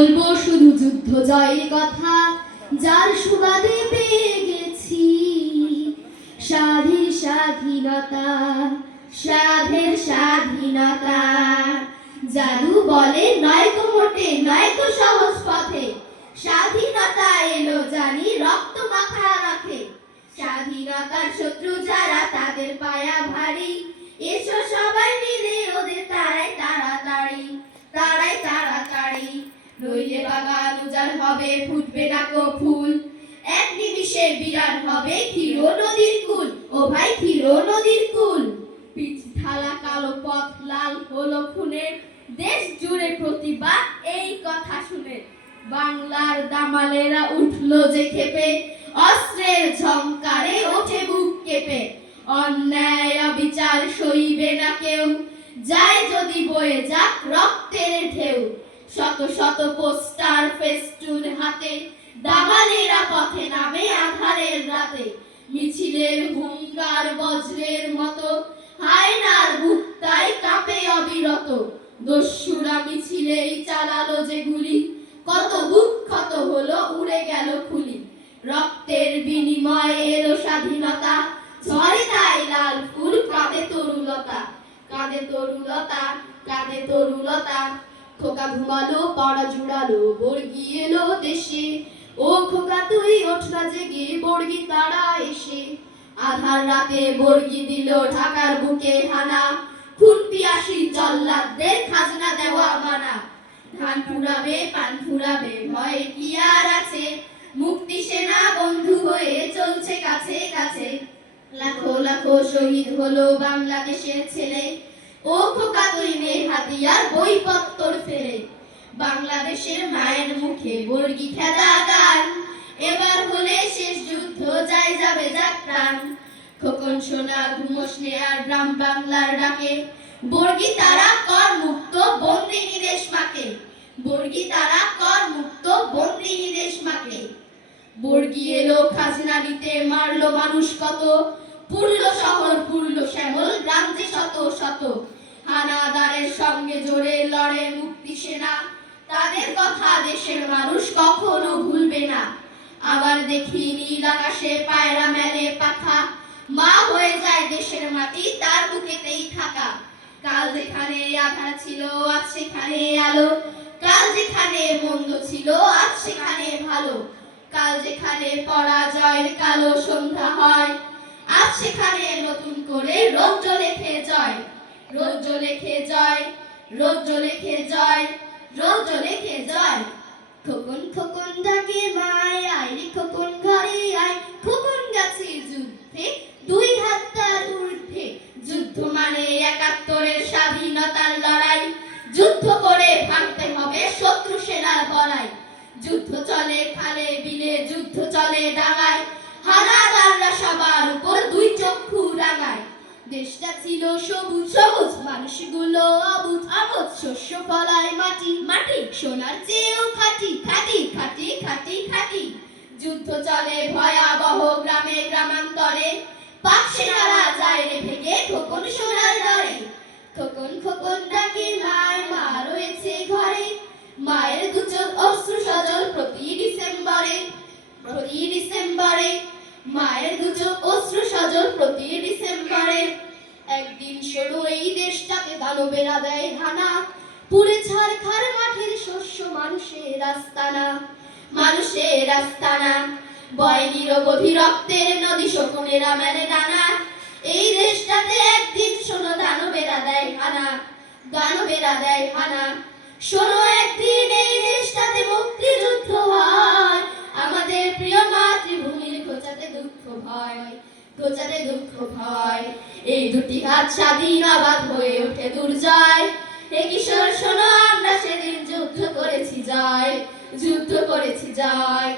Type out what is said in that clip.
বলবো শুধু যুদ্ধ জয়ের কথা, যার সুবাদে পেয়ে গেছি স্বাধীর স্বাধীনতা, স্বাধীর স্বাধীনতা। জাদু বলে নয়তো মোটে নয়তো সহজ পথে, স্বাধীনতা এলো জানি রক্ত মাখা রাখে। স্বাধীনতার শত্রু যারা তাদের পায়া ভারী, এসো সবাই মিলে ওদের তাড়াই তাড়াতাড়ি, তাড়াই তাড়াতাড়ি। নইলে বাগান উজাড় হবে, ফুটবে না কো ফুল, এক নিমিষে বিরাট হবে ক্ষীর নদীর কুল। ও ভাই ক্ষীর নদীর কুল। পিচ ঢালা কালো পথ লাল হলো খুনে, দেশ জুড়ে প্রতিবাদ এই কথা শুনে। বাংলার দামালেরা উঠলো যে ক্ষেপে, অস্ত্রের ঝংকারে ওঠে বুক কেঁপে। অন্যায় অবিচার সইবে না কেউ, যায় যদি বয়ে যাক রক্তের ঢেউ। শত শত পোস্টার ফেস্টুন হাতে, দামালেরা পথে নামে আধারের রাতে। মিছিলের হুঙ্কার বজ্রের মতো, হায়নার বুক তাই কাঁপে অবিরত। দস্যুরা মিছিলেই চালালো যে গুলি, কত বুক ক্ষত হলো উড়ে গেল খুলি। রক্তের বিনিময়ে এলো স্বাধীনতা, ঝরে তাই লাল ফুল কাঁদে তরুলতা, কাঁদে তরুলতা, কাঁদে তরুলতা। খোকা ঘুমালো পড়া জুড়ালো, বর্গি এলো দেশে। ও খোকা তুই ওঠ না জেগে, বর্গি তারা এসে। আধার রাতে বর্গি দিল ঢাকার বুকে হানা, খুন পিয়াসী জল্লাদদের খাজনা দেওয়া মানা। ধান ফুরাবে পান ফুরাবে ভয় কি আর আছে, মুক্তি সেনা বন্ধু হয়ে চলছে কাছে কাছে। লাখো লাখো শহীদ হলো বাংলাদেশের ছেলে, ও খোকা তুই নেহাদিয়ার বইপত্তর ফেলে। বাংলাদেশের মায়ের মুখে বর্গি খেদা গান, এবার হলে শেষ যুদ্ধ যাই যাবে যাক প্রাণ। খোকন সোনা ঘুমোস নে আর গ্রাম বাংলার ডাকে, বর্গি তারা কর মুক্ত বন্দিনী দেশ মাকে, বর্গি তারা কর মুক্ত বন্দিনী দেশ মাকে। বর্গি এলো খাজনা দিতে মারলো মানুষ কত, পুরলো শহর পুরলো শ্যামল গ্রাম যে শত শত। হানাদারের সঙ্গে জোরে লড়ে মুক্তি সেনা, তাদের কথা দেশের মানুষ কখনো ভুলবে না। আবার দেখি নীল আকাশে পায়রা মেলে পাখা, মা হয়ে যায় দেশের মাটি তার বুকেতেই থাকা। কাল যেখানে আধার ছিল আজ সেখানে আলো, কাল যেখানে মন্দ ছিল আজ সেখানে ভালো। কাল যেখানে পরাজয়ের কালো সন্ধ্যা হয়, আজ সেখানে নতুন করে রৌদ্র লেখে জয়, রৌদ্র লেখে জয়, রৌদ্র লেখে জয়, রৌদ্র লেখে জয়। খোকন খোকন ডাকে মায়, আয় রে খোকন ঘরে আয়। খোকন গেছে যুদ্ধে দুই হাত তার ঊর্ধ্বে, যুদ্ধ মানে ৭১-এর স্বাধীনতার লড়াই। যুদ্ধ করে ভাঙতে হবে শত্রু সেনার বড়াই। যুদ্ধ চলে খালে বিলে, যুদ্ধ চলে ডাঙায়, হানাদাররা সবার উপর দুই চক্ষু রাঙায়। দেশটা ছিল সবুজ সবুজ, মানুষগুলো অবুঝ অবুঝ, শস্য ফলায় মাটি মাটি, সোনার চেয়েও খাঁটি খাঁটি খাঁটি খাঁটি খাঁটি। যুদ্ধ চলে ভয়াবহ গ্রামে গ্রামান্তরে, পাক সেনারা যায় রে ভেগে খোকন সোনার ডরে। খোকন খোকন ডাকে মায়, মা রয়েছে ঘরে, মায়ের দু চোখ অশ্রু সজল প্রতি ডিসেম্বরে, প্রতি ডিসেম্বরে। মায়ের দু চোখ অশ্রু সজল প্রতি ডিসেম্বরে। একদিন শোনো এই দেশটাকে দানবেরা দেয় হানা, পুড়ে ছারখার মাঠের শস্য মানুষের আস্তানা, মানুষের আস্তানা। বয় নিরবধি রক্তের নদী শকুনেরা মেলে ডানা, এই দেশটাতে একদিন শোনো দানবেরা দেয় হানা, দানবেরা দেয় হানা। শোনো একদিন এই দেশটাতে মুক্তিযুদ্ধ হয়, আমাদের প্রিয় মাতৃভূমির ঘোচাতে দুঃখ ভয়, ঘোচাতে দুঃখ ভয়। এই দুটি হাত স্বাধীন আবাদ হয়ে ওঠে দুর্জয়। হে কিশোর শোনো আমরা সেদিন যুদ্ধ করেছি জয়, যুদ্ধ করেছি জয়।